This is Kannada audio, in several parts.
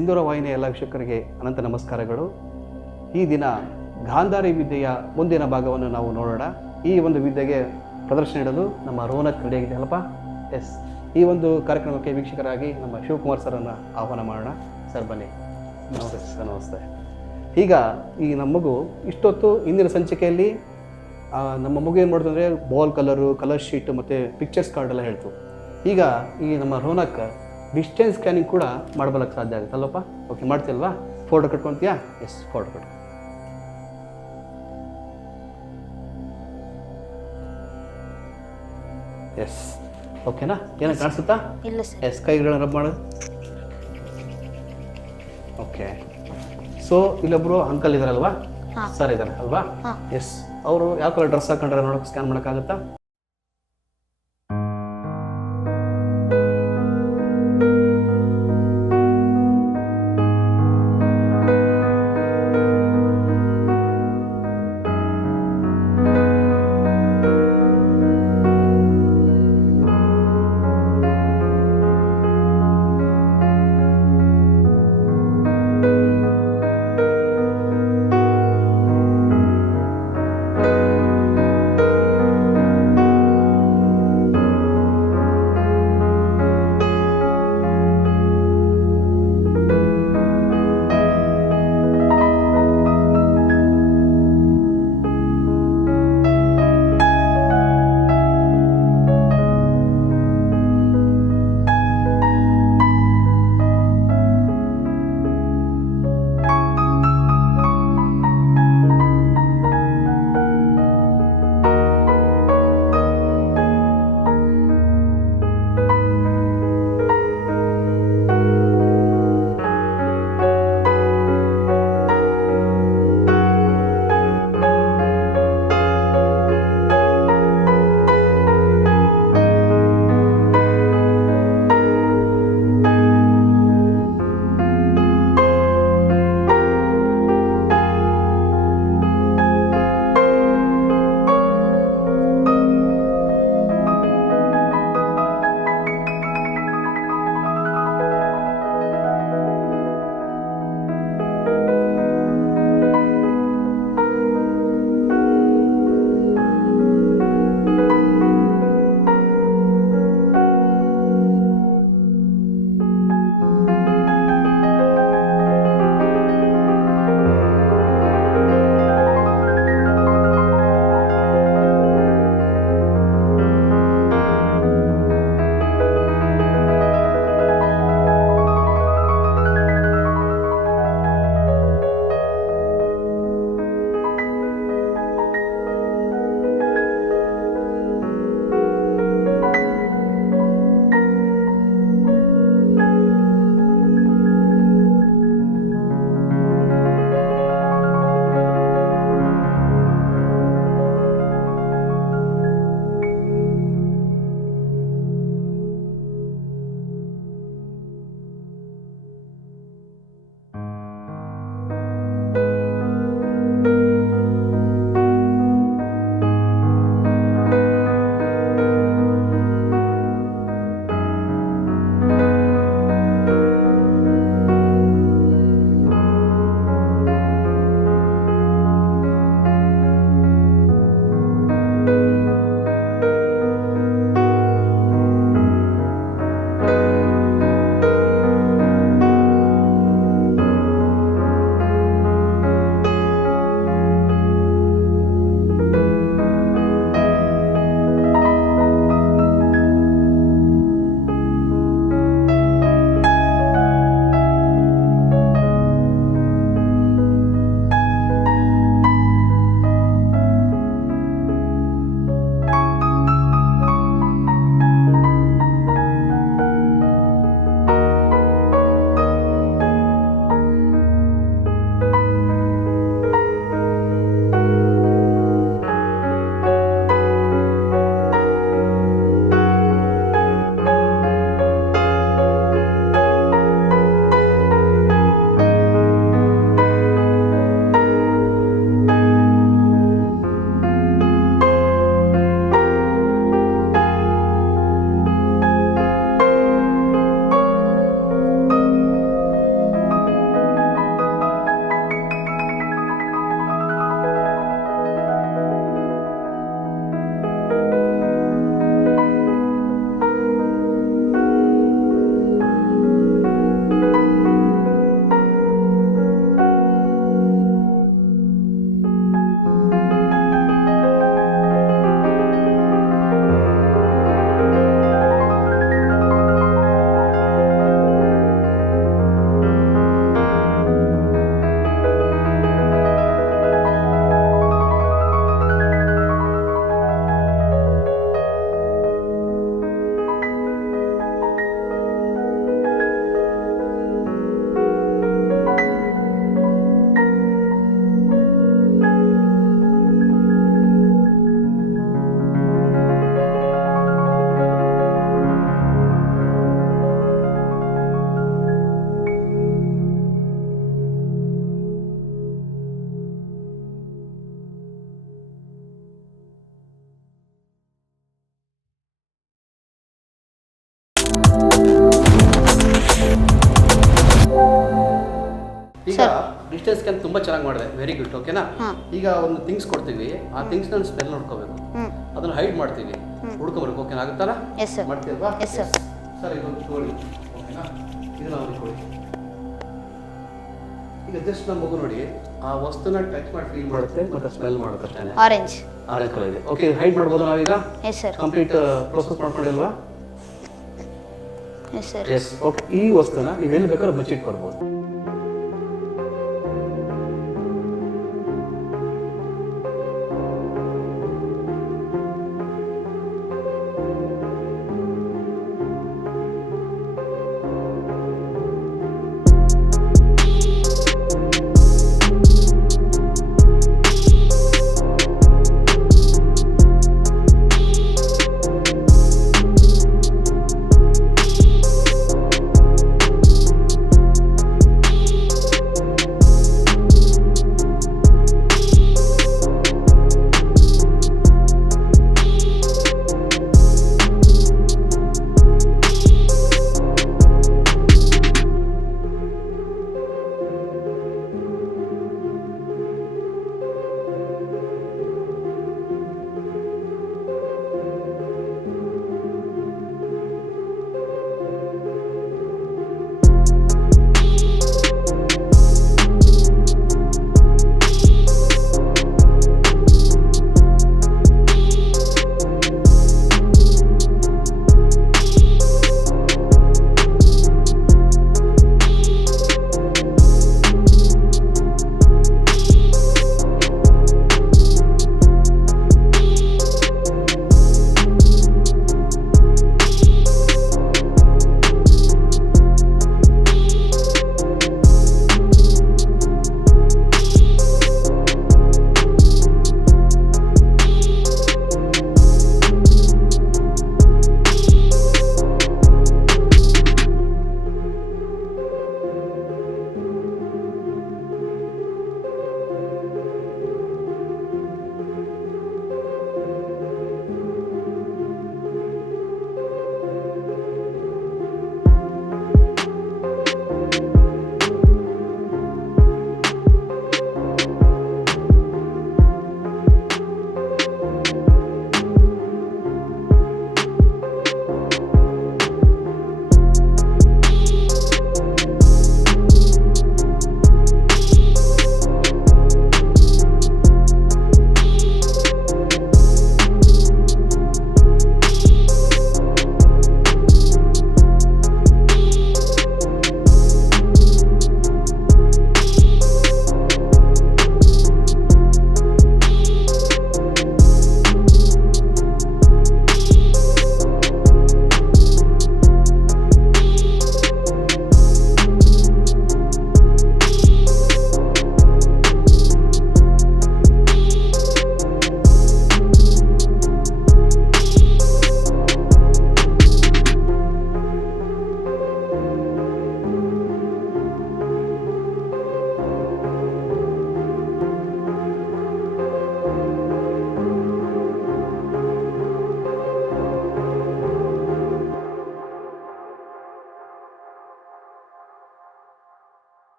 ಸಿಂಧೂರ ವಾಹಿನಿಯ ಎಲ್ಲ ವೀಕ್ಷಕರಿಗೆ ಅನಂತ ನಮಸ್ಕಾರಗಳು. ಈ ದಿನ ಗಾಂಧಾರಿ ವಿದ್ಯೆಯ ಮುಂದಿನ ಭಾಗವನ್ನು ನಾವು ನೋಡೋಣ. ಈ ಒಂದು ವಿದ್ಯೆಗೆ ಪ್ರದರ್ಶನ ನೀಡಲು ನಮ್ಮ ರೋನಕ್ ರೆಡಿಯಾಗಿದೆ ಅಲ್ಲಪ್ಪ. ಎಸ್, ಈ ಒಂದು ಕಾರ್ಯಕ್ರಮಕ್ಕೆ ವೀಕ್ಷಕರಾಗಿ ನಮ್ಮ ಶಿವಕುಮಾರ್ ಸರನ್ನು ಆಹ್ವಾನ ಮಾಡೋಣ. ಸರ್ ಬನ್ನಿ. ನಮಸ್ತೆ ಸರ್. ನಮಸ್ತೆ. ಈಗ ಈ ನಮ್ಮ ಮಗು ಇಷ್ಟೊತ್ತು ಹಿಂದಿನ ಸಂಚಿಕೆಯಲ್ಲಿ ನಮ್ಮ ಮಗು ಏನು ಮಾಡ್ತಂದರೆ ಬಾಲ್ ಕಲರ್ ಶೀಟ್ ಮತ್ತು ಪಿಕ್ಚರ್ಸ್ ಕಾರ್ಡ್ ಎಲ್ಲ ಹೇಳ್ತು. ಈಗ ಈ ನಮ್ಮ ರೋನಕ್ ಡಿಸ್ಟೆನ್ಸ್ ಸ್ಕ್ಯಾನಿಂಗ್ ಕೂಡ ಮಾಡಬಲ್ಲಕ್ಕೆ ಸಾಧ್ಯ ಆಗುತ್ತೆ ಅಲ್ಲಪ್ಪ. ಓಕೆ, ಮಾಡ್ತೀಯಲ್ವಾ? ಫೋಟೋ ಕಟ್ಕೊತೀಯಾ? ಎಸ್, ಫೋಟೋ ಕಟ್ಕೊ. ಎಸ್, ಓಕೆನಾ? ಏನೋ ಕಾಣಿಸುತ್ತಾ? ಇಲ್ಲ ಸರ್. ಎಸ್, ಕೈಗಳನ್ನ ರಬ್ ಮಾಡು. ಓಕೆ. ಸೊ ಇಲ್ಲೊಬ್ರು ಅಂಕಲ್ ಇದಾರಲ್ವಾ? ಸರ್ ಇದ್ದಾರೆ ಅಲ್ವಾ? ಎಸ್, ಅವರು ಯಾವ ಕಲರ್ ಡ್ರೆಸ್ ಹಾಕೊಂಡ್ರೆ ನೋಡೋಕೆ ಸ್ಕ್ಯಾನ್ ಮಾಡೋಕ್ಕಾಗುತ್ತಾ? ಡೀಟೇಲ್ಸ್ ಅಂತ ತುಂಬ ಚೆನ್ನಾಗಿ ಮಾಡಿದೆ. Very good. ಓಕೆನಾ? ಈಗ ಒಂದು ಥಿಂಗ್ಸ್ ಕೊಡ್ತೀವಿ, ಆ ಥಿಂಗ್ಸ್ ನಾನು ಸ್ಮೆಲ್ ನೋಡ್ಕೋಬೇಕು, ಅದನ್ನು ಹೈಡ್ ಮಾಡ್ತೀವಿ, ಹುಡ್ಕೊಬರ್ಬೇಕು. ಓಕೆನಾ? ಆಗುತ್ತಲ್ಲ? ಮಾಡ್ತೀವಲ್ವಾ? ಸರ್ ಇದೊಂದು ತೋಳಿ. ಓಕೆನಾ? ಇದನ್ನ ಅವ್ರಿಗೆ ಕೊಡಿ. ಈಗ ಜಸ್ಟ್ ನಮ್ಮ ಮಗು ನೋಡಿ ಆ ವಸ್ತುನ ಟಚ್ ಮಾಡಿ ಫೀಲ್ ಮಾಡುತ್ತೆ ಮತ್ತೆ ಸ್ಮೆಲ್ ಮಾಡುತ್ತೆ ಅಷ್ಟೇ. ಆರೆಂಜ್ ಕಲರ್ ಇದೆ. ಓಕೆ, ಹೈಡ್ ಮಾಡ್ಬೋದು ನಾವೀಗ? ಕಂಪ್ಲೀಟ್ ಪ್ರೋಸೆಸ್ ಮಾಡ್ಕೊಂಡಿಲ್ವಾ? ಎಸ್. ಓಕೆ, ಈ ವಸ್ತುನ ನೀವು ಎಲ್ಲಿ ಬೇಕಾದ್ರೂ ಮುಚ್ಚಿಟ್ಕೊಳ್ಬೋದು.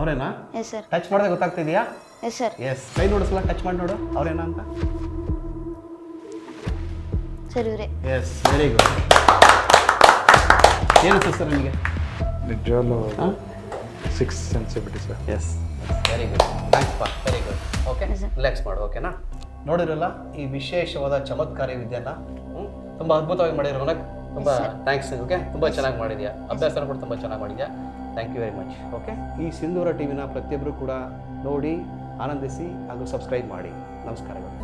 ಅವರೇನಾ? Yes sir. ಟಚ್ ಮಾಡಿದ್ರೆ ಗೊತ್ತಾಗ್ತಿದೆಯಾ? Yes sir. ಎಸ್. ಕೈ ನೋಡಿಸಲ್ಲ, ಟಚ್ ಮಾಡಿ ನೋಡು ಅವರೇನಾ ಅಂತ. ಸರ್ ಇವರೇ. Yes, very good. ಏನಿತ್ತು ಸರ್ ನಿಮಗೆ? ನಿಜವಾಗ್ಲೂ six sensibility sir. Yes, very good, thanks ಪಾ, ವೆರಿ ಗುಡ್. ಓಕೆ, ರಿಲ್ಯಾಕ್ಸ್ ಮಾಡು, ಓಕೆನಾ? ನೋಡಿರಲ್ಲ ಈ ವಿಶೇಷವಾದ ಚಮತ್ಕಾರಿ ವಿದ್ಯೆನ ತುಂಬ ಅದ್ಭುತವಾಗಿ ಮಾಡಿರೋ ನನಗೆ ತುಂಬ ಥ್ಯಾಂಕ್ಸ್. ಓಕೆ, ತುಂಬ ಚೆನ್ನಾಗಿ ಮಾಡಿದ್ಯಾ, ಅಭ್ಯಾಸನ ಕೂಡ ತುಂಬ ಚೆನ್ನಾಗಿ ಮಾಡಿದ್ಯಾ. Thank you very much. Okay, ಈ ಸಿಂಧೂರ ಟಿವಿನ ಪ್ರತಿಯೊಬ್ಬರು ಕೂಡ ನೋಡಿ ಆನಂದಿಸಿ ಹಾಗೂ ಸಬ್ಸ್ಕ್ರೈಬ್ ಮಾಡಿ. ನಮಸ್ಕಾರಗಳು.